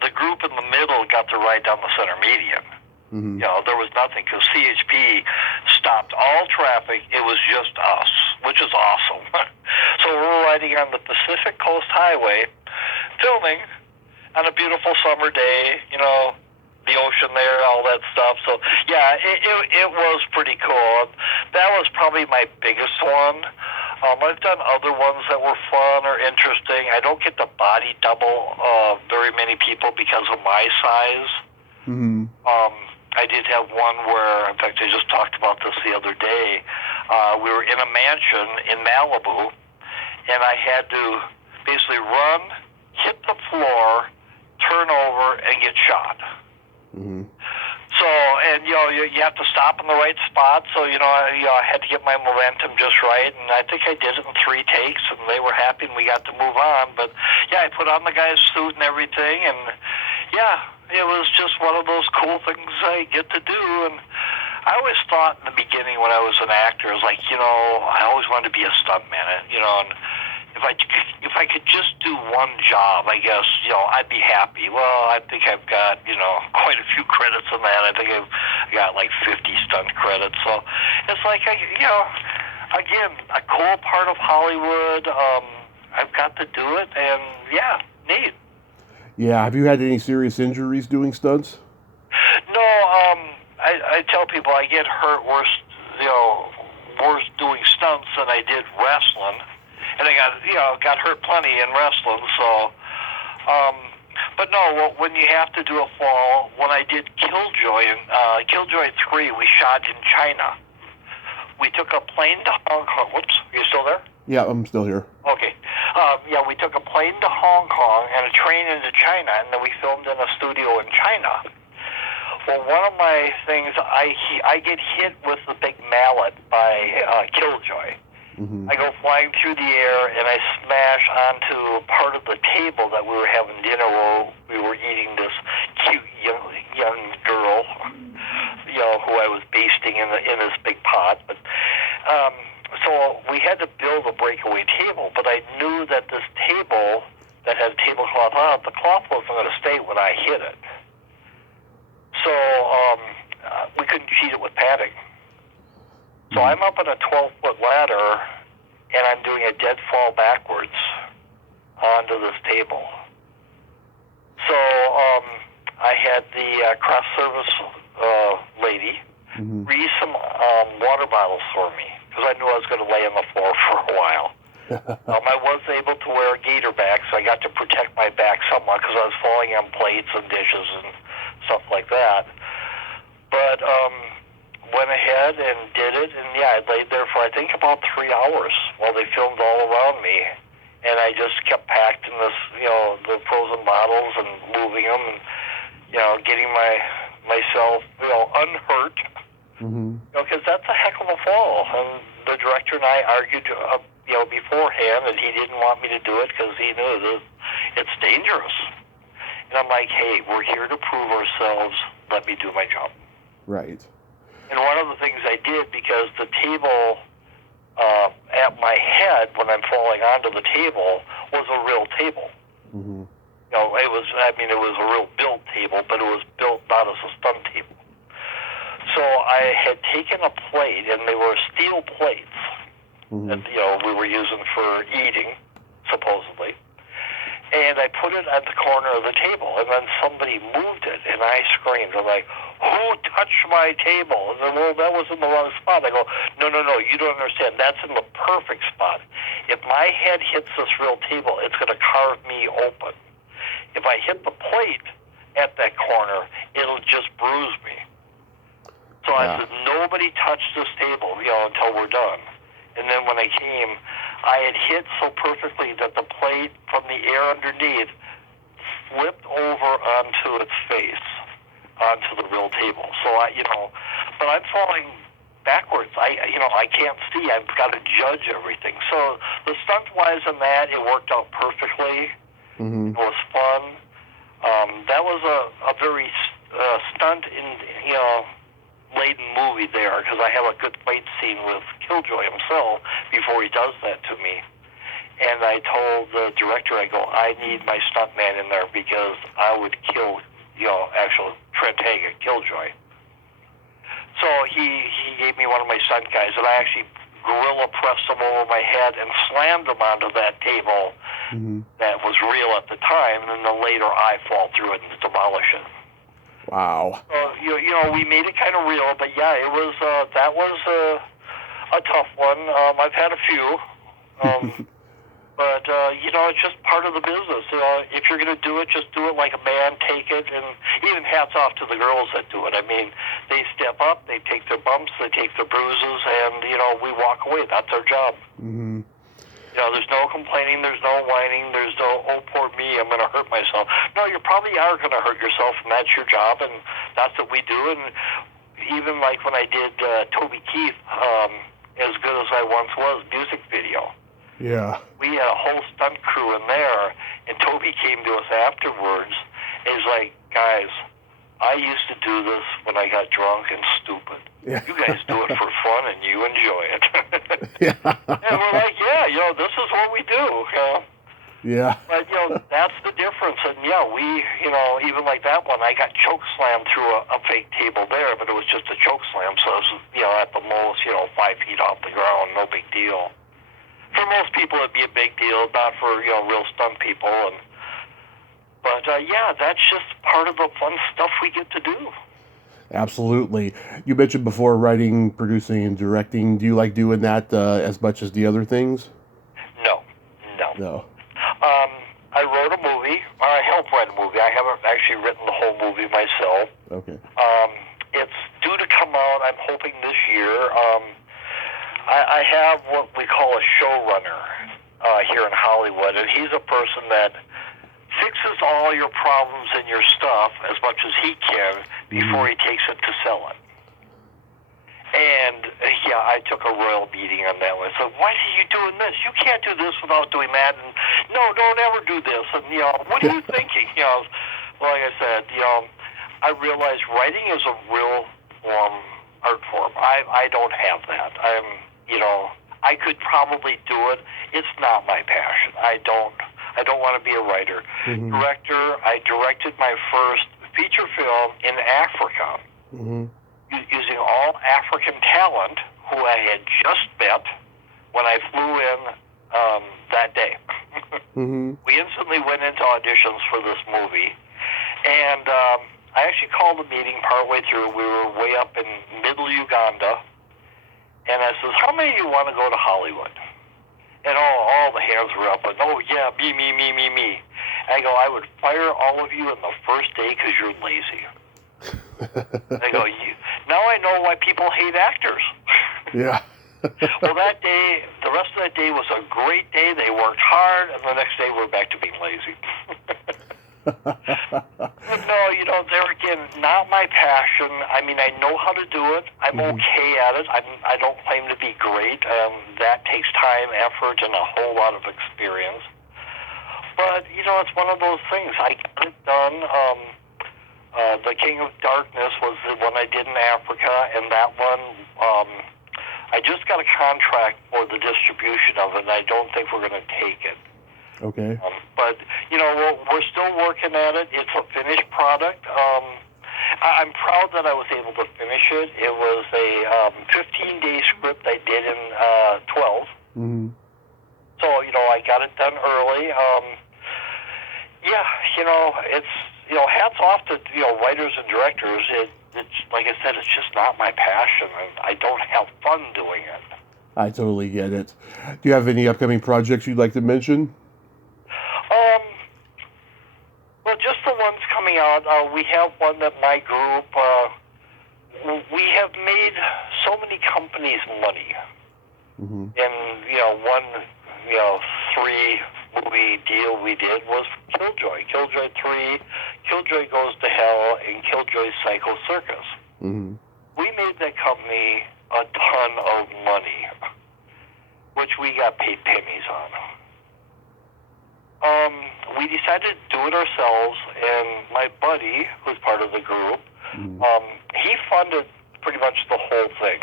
the group in the middle got to ride down the center median. Mm-hmm. There was nothing, because CHP stopped all traffic. It was just us, which is awesome. So we're riding on the Pacific Coast Highway, filming on a beautiful summer day, the ocean there, all that stuff. So, yeah, it was pretty cool. That was probably my biggest one. I've done other ones that were fun or interesting. I don't get to body double very many people because of my size. Mm-hmm. I did have one where, in fact, I just talked about this the other day. We were in a mansion in Malibu, and I had to basically run, hit the floor, turn over, and get shot. Mm-hmm. So, and you have to stop in the right spot. So, I had to get my momentum just right, and I think I did it in 3 takes, and they were happy, and we got to move on. But yeah, I put on the guy's suit and everything, and yeah, it was just one of those cool things I get to do. And I always thought in the beginning when I was an actor, I was like, I always wanted to be a stuntman, and if I could just do one job, I guess, I'd be happy. Well, I think I've got, quite a few credits in that. I think I've got like 50 stunt credits. So it's like, again, a cool part of Hollywood. I've got to do it, and yeah, neat. Yeah, have you had any serious injuries doing stunts? No, I tell people I get hurt worse doing stunts than I did wrestling. And I got hurt plenty in wrestling, so, but no, when you have to do a fall, when I did Killjoy, Killjoy 3, we shot in China. We took a plane to Hong Kong. Whoops, are you still there? Yeah, I'm still here. Okay. We took a plane to Hong Kong and a train into China, and then we filmed in a studio in China. Well, one of my things, I get hit with the big mallet by Killjoy. Mm-hmm. I go flying through the air, and I smash onto part of the table that we were having dinner where we were eating this cute young girl, who I was basting in this big pot. But so we had to build a breakaway table, but I knew that this table that had a tablecloth on it, the cloth wasn't going to stay when I hit it. So we couldn't cheat it with padding. So I'm up on a 12-foot ladder, and I'm doing a dead fall backwards onto this table. So I had the craft service lady read some water bottles for me, because I knew I was going to lay on the floor for a while. I was able to wear a gaiter back, so I got to protect my back somewhat, because I was falling on plates and dishes and stuff like that. But went ahead and did it, and yeah, I laid there for I think about 3 hours while they filmed all around me, and I just kept packed in this, the frozen bottles and moving them, and getting myself, unhurt, because that's a heck of a fall. And the director and I argued, beforehand that he didn't want me to do it because he knew that it's dangerous. And I'm like, hey, we're here to prove ourselves. Let me do my job. Right. And one of the things I did, because the table at my head when I'm falling onto the table was a real table. Mm-hmm. It was a real built table, but it was built not as a stunt table. So I had taken a plate, and they were steel plates that, we were using for eating, supposedly. And I put it at the corner of the table, and then somebody moved it, and I screamed. I'm like, who touched my table? And then, well, that was in the wrong spot. I go, no, you don't understand. That's in the perfect spot. If my head hits this real table, it's going to carve me open. If I hit the plate at that corner, it'll just bruise me. So I said, nobody touched this table, until we're done. And then when I came, I had hit so perfectly that the plate from the air underneath flipped over onto its face, onto the real table. So but I'm falling backwards. I can't see. I've got to judge everything. So the stunt-wise in that, it worked out perfectly. It was fun. That was a very stunt laden movie there, because I have a good fight scene with Killjoy himself before he does that to me. And I told the director, I go, I need my stuntman in there because I would kill, actual Trent Hagen, Killjoy. So he gave me one of my stunt guys, and I actually gorilla pressed him over my head and slammed him onto that table that was real at the time, and then later I fall through it and demolish it. Wow. We made it kind of real, but yeah, it was that was a tough one. I've had a few, but it's just part of the business. If you're going to do it, just do it like a man. Take it, and even hats off to the girls that do it. I mean, they step up, they take their bumps, they take their bruises, and we walk away. That's our job. You know, there's no complaining, there's no whining, there's no, oh, poor me, I'm going to hurt myself. No, you probably are going to hurt yourself, and that's your job, and that's what we do. And even like when I did Toby Keith, As Good As I Once Was music video. Yeah. We had a whole stunt crew in there, and Toby came to us afterwards, and he's like, guys, I used to do this when I got drunk and stupid. Yeah. You guys do it for fun, and you enjoy it. Yeah. And we're like, yeah, you know, this is what we do. You know? Yeah. But, you know, that's the difference. And, yeah, we, you know, even like that one, I got choke slammed through a fake table there, but it was just a choke slam. So it was, you know, at the most, you know, 5 feet off the ground, no big deal. For most people, it'd be a big deal, not for, you know, real stunt people. But, yeah, that's just part of the fun stuff we get to do. Absolutely. You mentioned before writing, producing, and directing. Do you like doing that as much as the other things? No. No. I wrote a movie, or I helped write a movie. I haven't actually written the whole movie myself. Okay. It's due to come out, I'm hoping, this year. I have what we call a showrunner here in Hollywood, and he's a person that fixes all your problems in your stuff as much as he can before he takes it to sell it. And, yeah, I took a royal beating on that one. So, why are you doing this? You can't do this without doing that. And, no, don't ever do this. And, you know, what are you thinking? You know, like I said, you know, I realized writing is a real art form. I don't have that. You know, I could probably do it. It's not my passion. I don't want to be a writer. Director, I directed my first feature film in Africa. Using all African talent who I had just met when I flew in that day. We instantly went into auditions for this movie, and I actually called a meeting partway through. We were way up in middle Uganda, and I says, how many of you want to go to Hollywood? And all the hands were up, and oh yeah, me. I go, I would fire all of you in the first day because you're lazy. I go, now I know why people hate actors. Yeah. Well, that day, the rest of that day was a great day. They worked hard, and the next day we're back to being lazy. But no, you know, there again, not my passion. I mean, I know how to do it. I'm okay at it. I don't claim to be great. That takes time, effort, and a whole lot of experience. But, you know, it's one of those things. I got it done. The King of Darkness was the one I did in Africa, and that one, I just got a contract for the distribution of it, and I don't think we're going to take it. Okay. But, you know, we're still working at it. It's a finished product. I'm proud that I was able to finish it. It was a 15-day script I did in 12. So, you know, I got it done early. Yeah, you know, it's, you know, hats off to, you know, writers and directors. It's like I said, it's just not my passion, and I don't have fun doing it. I totally get it. Do you have any upcoming projects you'd like to mention? Well, just the ones coming out. We have one that my group, we have made so many companies money. And, you know, one, you know, 3-movie deal we did was Killjoy. Killjoy 3, Killjoy Goes to Hell, and Killjoy Psycho Circus. We made that company a ton of money, which we got paid pennies on. We decided to do it ourselves, and my buddy, who's part of the group, he funded pretty much the whole thing.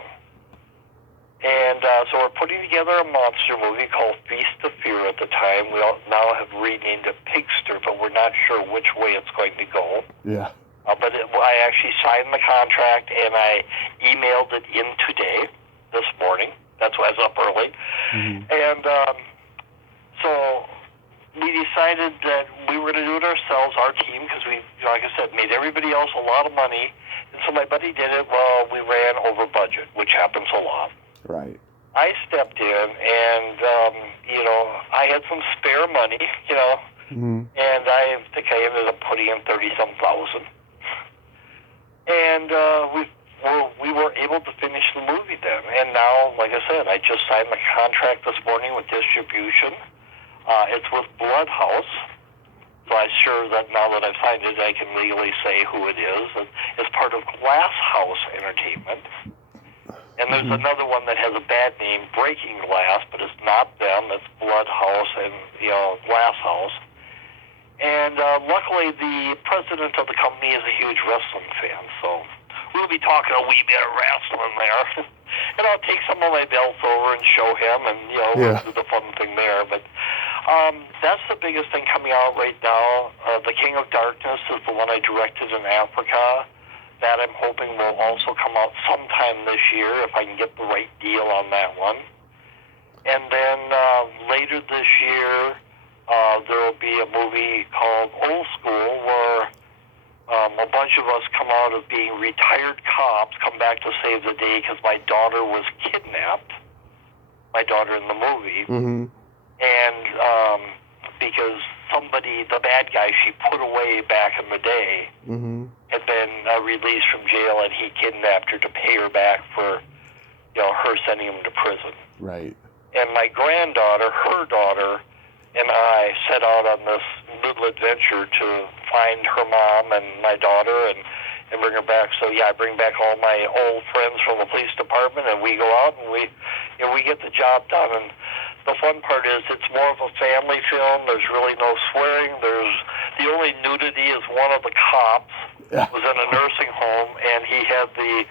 And so we're putting together a monster movie called Feast of Fear at the time. We now have renamed it Pigster, but we're not sure which way it's going to go. Yeah. But I actually signed the contract, and I emailed it in today, this morning. That's why I was up early. And so we decided that we were going to do it ourselves, our team, because we, like I said, made everybody else a lot of money. And so my buddy did it while we ran over budget, which happens a lot. Right. I stepped in, and, you know, I had some spare money, you know, and I think I ended up putting in 30-some thousand. And we were able to finish the movie then. And now, like I said, I just signed the contract this morning with distribution. It's with Bloodhouse. So I'm sure that now that I've signed it, I can legally say who it is. It's part of Glass House Entertainment. And there's another one that has a bad name, Breaking Glass, but it's not them. It's Bloodhouse and, Glass House. And luckily, the president of the company is a huge wrestling fan, so we'll be talking a wee bit of wrestling there. And I'll take some of my belts over and show him, and, we'll do the fun thing there. But that's the biggest thing coming out right now. The King of Darkness is the one I directed in Africa. That I'm hoping will also come out sometime this year if I can get the right deal on that one. And then later this year, there will be a movie called Old School where a bunch of us come out of being retired cops, come back to save the day because my daughter was kidnapped, my daughter in the movie. Mm-hmm. And because somebody, the bad guy she put away back in the day, had been released from jail, and he kidnapped her to pay her back for, her sending him to prison. Right. And my granddaughter, her daughter, and I set out on this little adventure to find her mom and my daughter and bring her back. So I bring back all my old friends from the police department, and we go out and we get the job done. And the fun part is it's more of a family film. There's really no swearing. The only nudity is one of the cops was in a nursing home, and he had the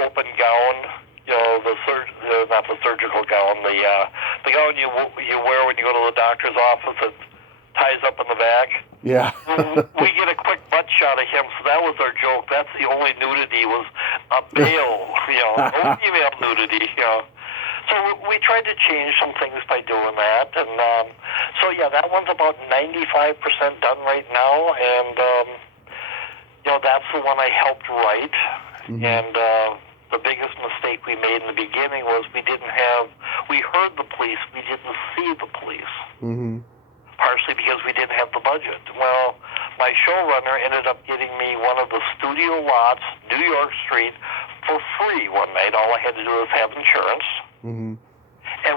open gown, not the surgical gown, the gown you wear when you go to the doctor's office that ties up in the back. Yeah. We get a quick butt shot of him, so that was our joke. That's the only nudity was a bail, no female nudity, So we tried to change some things by doing that, and that one's about 95% done right now, and that's the one I helped write. And the biggest mistake we made in the beginning was we heard the police, we didn't see the police. Partially because we didn't have the budget. Well, my showrunner ended up getting me one of the studio lots, New York Street, for free one night. All I had to do was have insurance. And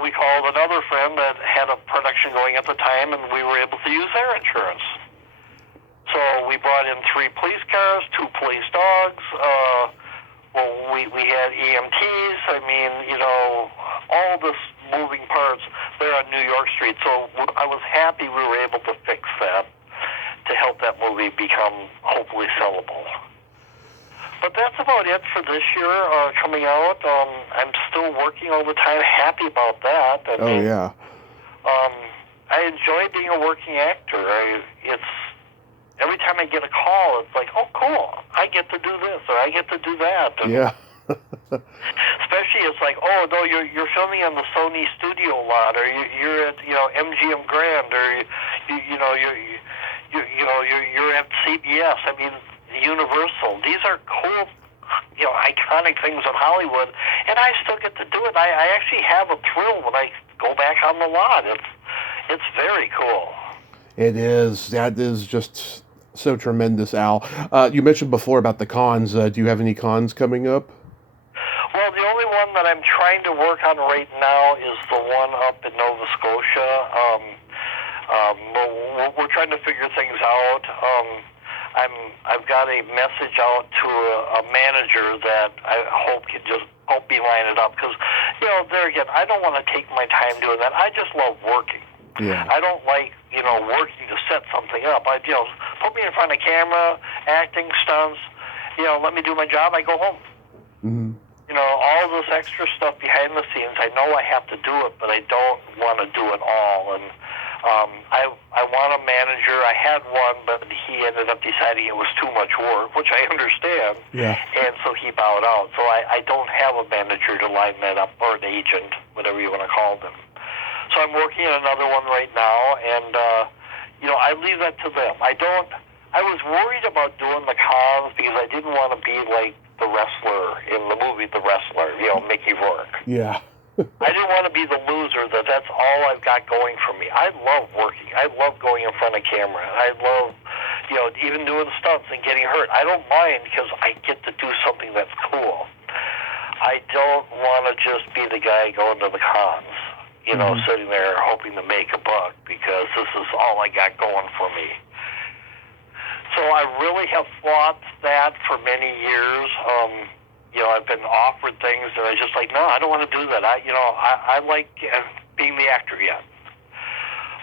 we called another friend that had a production going at the time, and we were able to use their insurance. So we brought in 3 police cars, 2 police dogs. We had EMTs. I mean, all this moving parts there on New York Street. So I was happy we were able to fix that to help that movie become hopefully sellable. But that's about it for this year coming out. I'm still working all the time, happy about that. I enjoy being a working actor. Every time I get a call, it's like, oh, cool, I get to do this or I get to do that. And especially, it's like, oh no, you're filming on the Sony studio lot, or you're at MGM Grand, or you're at CBS. I mean, Universal. These are cool, iconic things in Hollywood, and I still get to do it. I actually have a thrill when I go back on the lot. It's very cool. It is. That is just so tremendous, Al. You mentioned before about the cons. Do you have any cons coming up? Well, the only one that I'm trying to work on right now is the one up in Nova Scotia. We're trying to figure things out. I've got a message out to a manager that I hope can just help me line it up, because there again, I don't want to take my time doing that. I just love working. I don't like working to set something up. Put me in front of camera, acting, stunts. Let me do my job. I go home. All this extra stuff behind the scenes, I know I have to do it, but I don't want to do it all. And I want a manager. I had one, but he ended up deciding it was too much work, which I understand. And so he bowed out. So I don't have a manager to line that up, or an agent, whatever you want to call them. So I'm working on another one right now, and I leave that to them. I was worried about doing the cons because I didn't want to be like the wrestler in the movie The Wrestler, Mickey Rourke. I didn't want to be the loser that's all I've got going for me. I love working. I love going in front of camera. I love, even doing stunts and getting hurt. I don't mind because I get to do something that's cool. I I don't want to just be the guy going to the cons, sitting there hoping to make a buck, because this is all I got going for me. So I really have fought that for many years. I've been offered things that I just like, no, I don't want to do that. I like being the actor yet.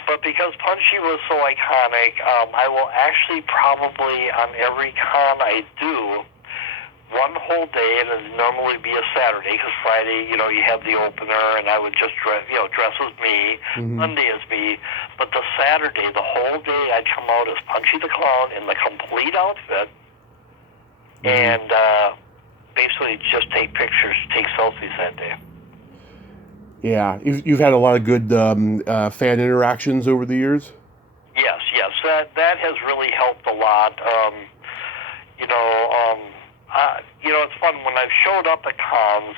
But because Punchy was so iconic, I will actually probably on every con I do, one whole day, and it'd normally be a Saturday, because Friday, you have the opener, and I would just dress as me. Monday as me. But the Saturday, the whole day, I'd come out as Punchy the Clown in the complete outfit, and basically just take pictures, take selfies that day. Yeah, you've had a lot of good fan interactions over the years. Yes, that has really helped a lot. It's fun when I've showed up at cons.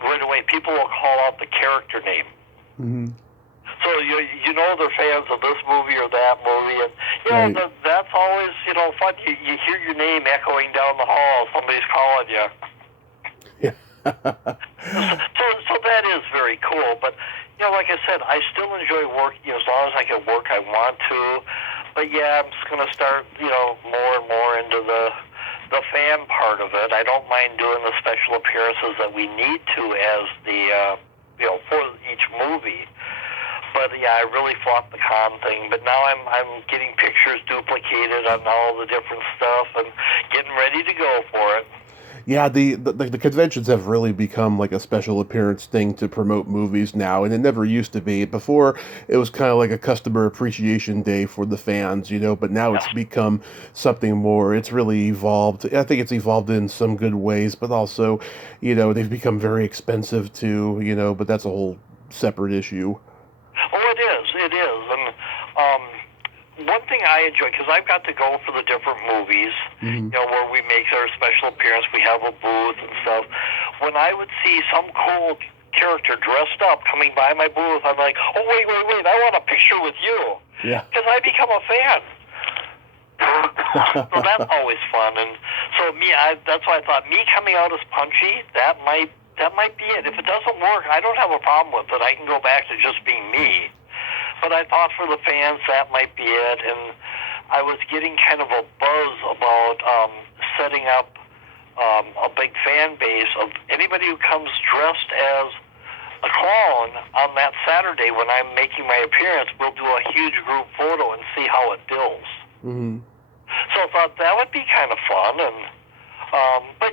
Right away, people will call out the character name. Mm-hmm. So they're fans of this movie or that movie, and that's always fun. You hear your name echoing down the hall. Somebody's calling you. Yeah. so that is very cool. But like I said, I still enjoy working as long as I can work. I want to. But I'm just going to start more and more into the fan part of it. I don't mind doing the special appearances that we need to as the for each movie. But I really fought the con thing. But now I'm getting pictures duplicated on all the different stuff and getting ready to go for it. Yeah, the conventions have really become like a special appearance thing to promote movies now, and it never used to be. Before, it was kind of like a customer appreciation day for the fans, but now it's become something more. It's really evolved. I think it's evolved in some good ways, but also, they've become very expensive too, but that's a whole separate issue. Oh, it is. And one thing I enjoy, because I've got to go for the different movies, where we make our special appearance, we have a booth and stuff. When I would see some cool character dressed up coming by my booth, I'm like, oh, wait, I want a picture with you. Yeah. Because I become a fan. So that's always fun. And so that's why I thought me coming out as Punchy, that might be it. If it doesn't work, I don't have a problem with it. I can go back to just being me. But I thought for the fans, that might be it. And I was getting kind of a buzz about setting up a big fan base of anybody who comes dressed as a clown on that Saturday when I'm making my appearance. We'll do a huge group photo and see how it bills. Mm-hmm. So I thought that would be kind of fun. And but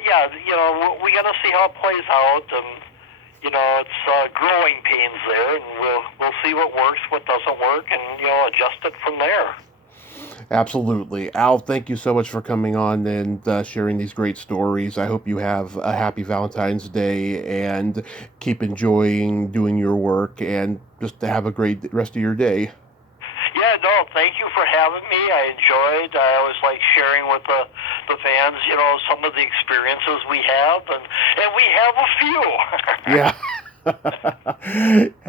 we got to see how it plays out. And it's growing pains there, and we'll see what works, what doesn't work, and adjust it from there. Absolutely. Al, thank you so much for coming on and sharing these great stories. I hope you have a happy Valentine's Day and keep enjoying doing your work, and just to have a great rest of your day. Yeah, no, thank you for having me. I enjoyed. I always like sharing with the fans, some of the experiences we have, and we have a few. Yeah.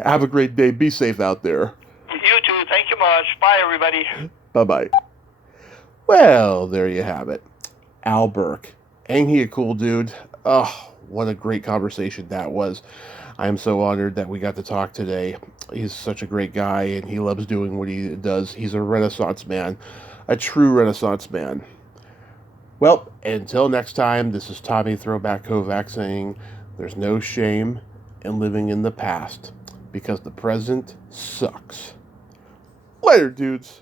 Have a great day. Be safe out there. You too. Thank you much. Bye, everybody. Bye-bye. Well, there you have it. Al Burke. Ain't he a cool dude? Oh, what a great conversation that was. I am so honored that we got to talk today. He's such a great guy, and he loves doing what he does. He's a Renaissance man, a true Renaissance man. Well, until next time, this is Tommy Throwback Kovac saying there's no shame in living in the past, because the present sucks. Later, dudes.